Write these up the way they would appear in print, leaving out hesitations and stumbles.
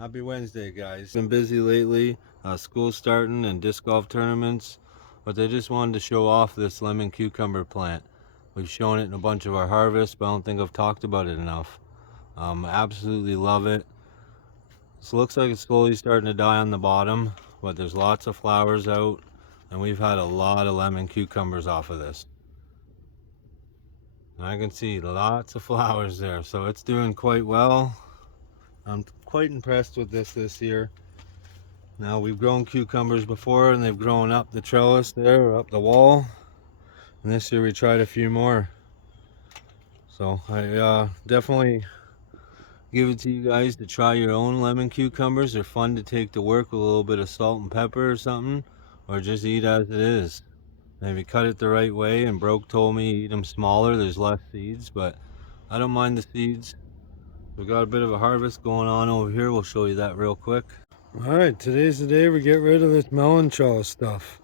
Happy Wednesday, guys. Been busy lately, school starting and disc golf tournaments, but they just wanted to show off this lemon cucumber plant. We've shown it in a bunch of our harvests, but I don't think I've talked about it enough. Absolutely love it. This looks like it's slowly starting to die on the bottom, but there's lots of flowers out, and we've had a lot of lemon cucumbers off of this. And I can see lots of flowers there, so it's doing quite well. I'm quite impressed with this year. Now, we've grown cucumbers before and they've grown up the trellis there, or up the wall. And this year we tried a few more. So I definitely give it to you guys to try your own lemon cucumbers. They're fun to take to work with a little bit of salt and pepper or something, or just eat as it is. Maybe cut it the right way, and Broke told me eat them smaller, there's less seeds, but I don't mind the seeds. We've got a bit of a harvest going on over here. We'll show you that real quick. Alright, today's the day we get rid of this melon trellis stuff.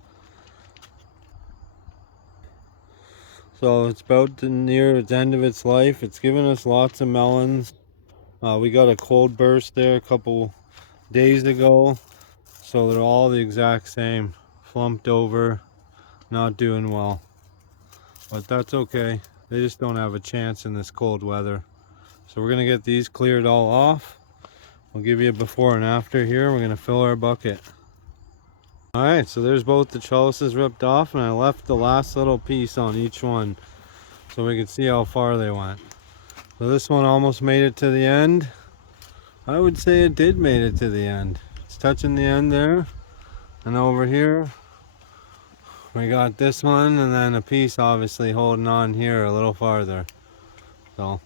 So it's about near its end of its life. It's given us lots of melons. We got a cold burst there a couple days ago. So they're all the exact same. Flumped over, not doing well. But that's okay. They just don't have a chance in this cold weather. So we're going to get these cleared all off. We'll give you a before and after here. We're going to fill our bucket. Alright, so there's both the trellises ripped off, and I left the last little piece on each one so we could see how far they went. So this one almost made it to the end. I would say it did made it to the end. It's touching the end there. And over here we got this one, and then a piece obviously holding on here a little farther. So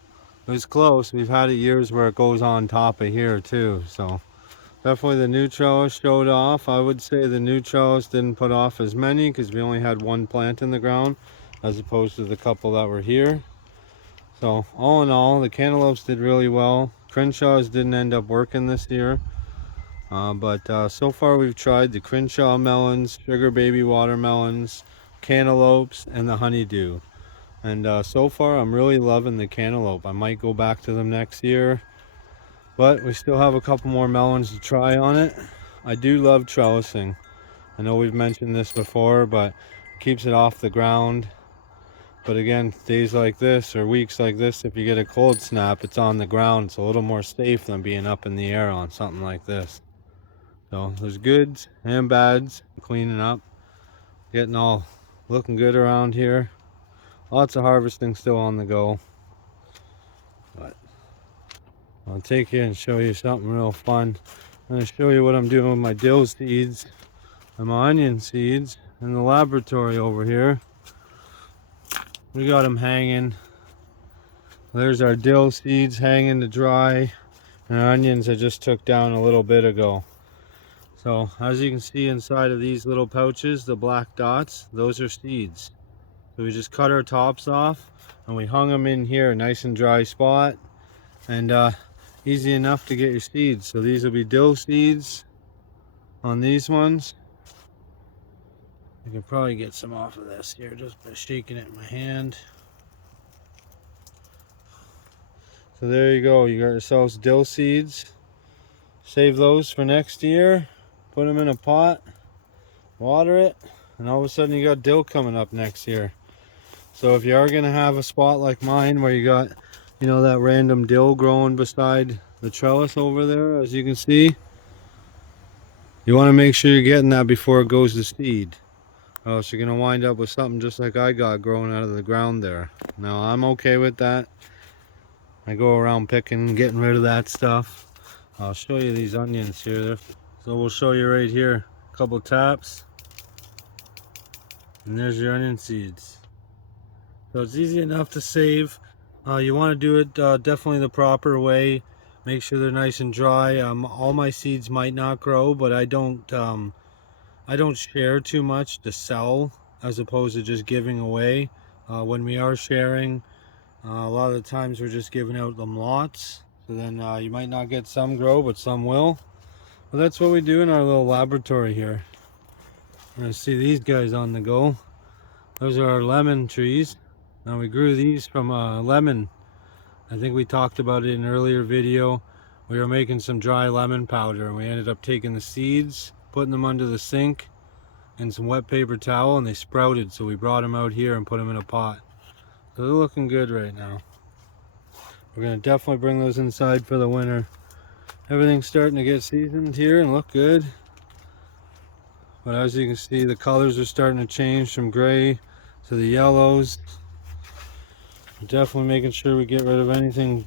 it was close. We've had it years where it goes on top of here too. So definitely the new trellis showed off. I would say the new trellis didn't put off as many because we only had one plant in the ground as opposed to the couple that were here. So all in all, the cantaloupes did really well. Crenshaws didn't end up working this year. But so far we've tried the Crenshaw melons, sugar baby watermelons, cantaloupes, and the honeydew. And so far I'm really loving the cantaloupe. I might go back to them next year. But we still have a couple more melons to try on it. I do love trellising. I know we've mentioned this before, but it keeps it off the ground. But again, days like this or weeks like this, if you get a cold snap, it's on the ground. It's a little more safe than being up in the air on something like this. So there's goods and bads. Cleaning up, getting all looking good around here. Lots of harvesting still on the go. But I'll take you and show you something real fun. I'm going to show you what I'm doing with my dill seeds and my onion seeds in the laboratory over here. We got them hanging. There's our dill seeds hanging to dry, and our onions I just took down a little bit ago. So as you can see inside of these little pouches, the black dots, those are seeds. So we just cut our tops off and we hung them in here, nice and dry spot, and easy enough to get your seeds. So these will be dill seeds on these ones. I can probably get some off of this here just by shaking it in my hand. So there you go, you got yourselves dill seeds. Save those for next year, put them in a pot, water it, and all of a sudden you got dill coming up next year. So if you are going to have a spot like mine where you got, you know, that random dill growing beside the trellis over there, as you can see, you want to make sure you're getting that before it goes to seed. Or else you're going to wind up with something just like I got growing out of the ground there. Now I'm okay with that. I go around picking and getting rid of that stuff. I'll show you these onions here. So we'll show you right here. A couple taps. And there's your onion seeds. So it's easy enough to save. You want to do it definitely the proper way. Make sure they're nice and dry. All my seeds might not grow, but I don't share too much to sell as opposed to just giving away. When we are sharing, a lot of the times we're just giving out them lots. So then you might not get some grow, but some will. But that's what we do in our little laboratory here. We're going to see these guys on the go. Those are our lemon trees. Now we grew these from a lemon. I think we talked about it in an earlier video. we were making some dry lemon powder, and we ended up taking the seeds, putting them under the sink and some wet paper towel, and they sprouted, so we brought them out here and put them in a pot. So they're looking good right now. We're going to definitely bring those inside for the winter. Everything's starting to get seasoned here and look good. But as you can see, the colors are starting to change from gray to the yellows. We're definitely making sure we get rid of anything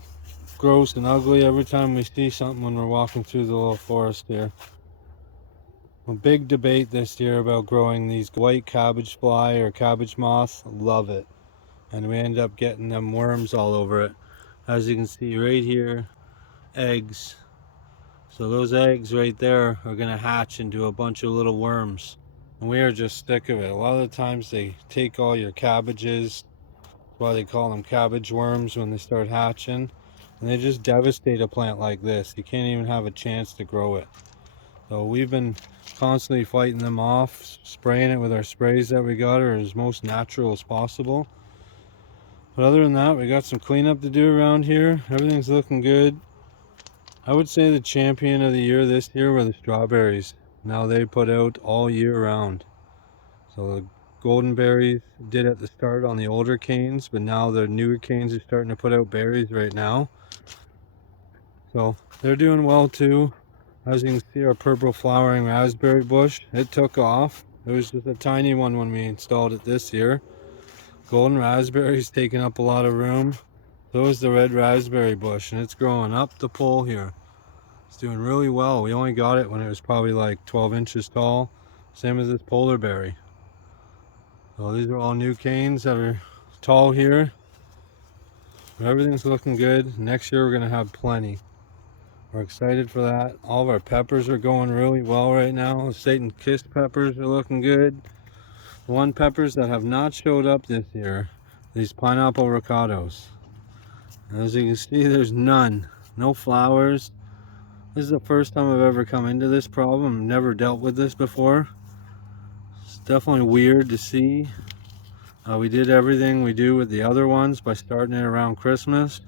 gross and ugly every time we see something when we're walking through the little forest here. A big debate this year about growing these white cabbage fly or cabbage moth. Love it. And we end up getting them worms all over it. As you can see right here, eggs. So those eggs right there are going to hatch into a bunch of little worms. And we are just sick of it. A lot of the times they take all your cabbages. That's why they call them cabbage worms when they start hatching. And they just devastate a plant like this. You can't even have a chance to grow it. So we've been constantly fighting them off, spraying it with our sprays that we got, or as most natural as possible. But other than that, we got some cleanup to do around here. Everything's looking good. I would say the champion of the year this year were the strawberries. Now they put out all year round. So the golden berries did at the start on the older canes, but now the newer canes are starting to put out berries right now. So they're doing well too. As you can see, our purple flowering raspberry bush, it took off. It was just a tiny one when we installed it this year. Golden raspberries taking up a lot of room. So is the red raspberry bush, and it's growing up the pole here. It's doing really well. We only got it when it was probably like 12 inches tall. Same as this polar berry. So these are all new canes that are tall here. Everything's looking good. Next year we're going to have plenty. We're excited for that. All of our peppers are going really well right now. The Satan Kiss peppers are looking good. The one peppers that have not showed up this year, these pineapple ricottados. As you can see, there's none. No flowers. This is the first time I've ever come into this problem. I've never dealt with this before. It's definitely weird to see. We did everything we do with the other ones by starting it around Christmas.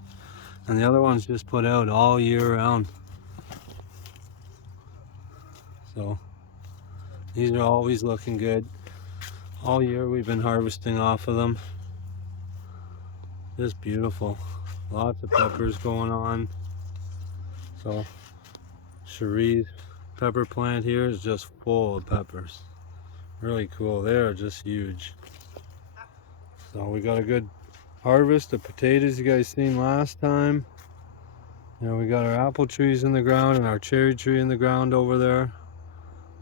And the other ones just put out all year round. So these are always looking good. All year we've been harvesting off of them. Just beautiful. Lots of peppers going on. So Cherie's pepper plant here is just full of peppers. Really cool. They are just huge. So we got a good harvest of potatoes you guys seen last time. You know, we got our apple trees in the ground and our cherry tree in the ground over there.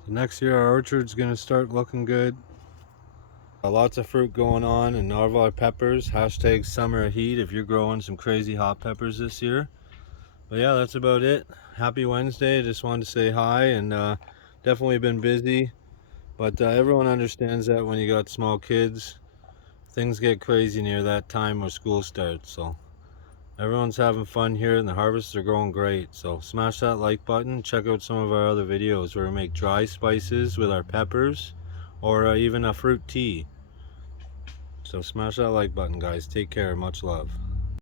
So next year our orchard's gonna start looking good. Lots of fruit going on, and all of our peppers. Hashtag summer heat if you're growing some crazy hot peppers this year. But yeah, that's about it. Happy Wednesday. Just wanted to say hi, and definitely been busy. But everyone understands that when you got small kids, things get crazy near that time where school starts. So everyone's having fun here, and the harvests are going great. So smash that like button. Check out some of our other videos where we make dry spices with our peppers, or even a fruit tea. So smash that like button, guys. Take care. Much love.